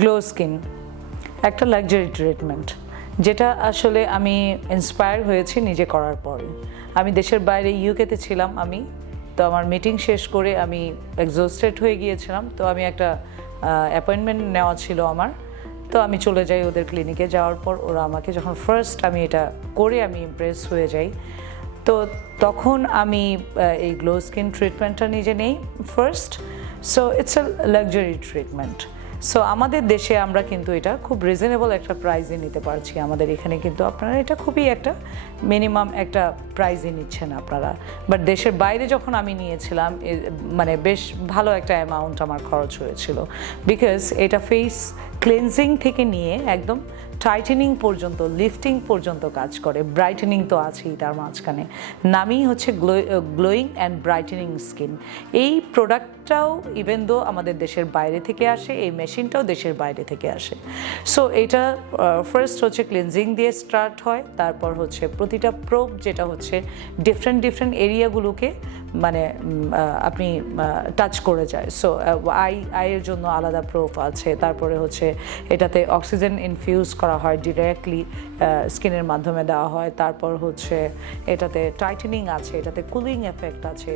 Glow skin একটা luxury treatment যেটা আসলে আমি ইন্সপায়ার হয়েছি নিজে করার পরে। আমি দেশের বাইরে ইউকেতে ছিলাম আমি, তো আমার মিটিং শেষ করে আমি এক্সস্টেড হয়ে গিয়েছিলাম, তো আমি একটা অ্যাপয়েন্টমেন্ট নেওয়া ছিল আমার। তো আমি চলে যাই ওদের ক্লিনিকে যাওয়ার পর ওরা আমাকে যখন ফার্স্ট আমি এটা করে আমি ইমপ্রেস হয়ে যাই। তো তখন আমি এই গ্লো স্কিন ট্রিটমেন্টটা নিজে নেই first so it's a luxury treatment so আমাদের দেশে আমরা কিন্তু এটা খুব রিজনেবল একটা প্রাইজে নিতে পারছি। আমাদের এখানে কিন্তু আপনারা এটা খুবই একটা মিনিমাম একটা প্রাইজে নিচ্ছেন আপনারা। বাট দেশের বাইরে যখন আমি নিয়েছিলাম মানে বেশ ভালো একটা অ্যামাউন্ট আমার খরচ হয়েছিল। বিকজ এটা ফেস ক্লিনজিং থেকে নিয়ে একদম টাইটেনিং পর্যন্ত লিফটিং পর্যন্ত কাজ করে। ব্রাইটেনিং তো আছেই তার মাঝখানে। নামই হচ্ছে গ্লোয়িং অ্যান্ড ব্রাইটেনিং স্কিন এই প্রোডাক্টটাও ইভেন দো আমাদের দেশের বাইরে থেকে আসে, এই মেশিনটাও দেশের বাইরে থেকে আসে। সো এটা ফার্স্ট হচ্ছে ক্লিনজিং দিয়ে স্টার্ট হয়, তারপর হচ্ছে প্রতিটা প্রোব যেটা হচ্ছে ডিফারেন্ট ডিফারেন্ট এরিয়াগুলোকে মানে আপনি টাচ করে যায়। সো আই আইয়ের জন্য আলাদা প্রোফ আছে, তারপরে হচ্ছে এটাতে অক্সিজেন ইনফিউজ করা হয় ডিরেক্টলি স্কিনের মাধ্যমে দেওয়া হয়। তারপর হচ্ছে এটাতে টাইটেনিং আছে, এটাতে কুলিং এফেক্ট আছে।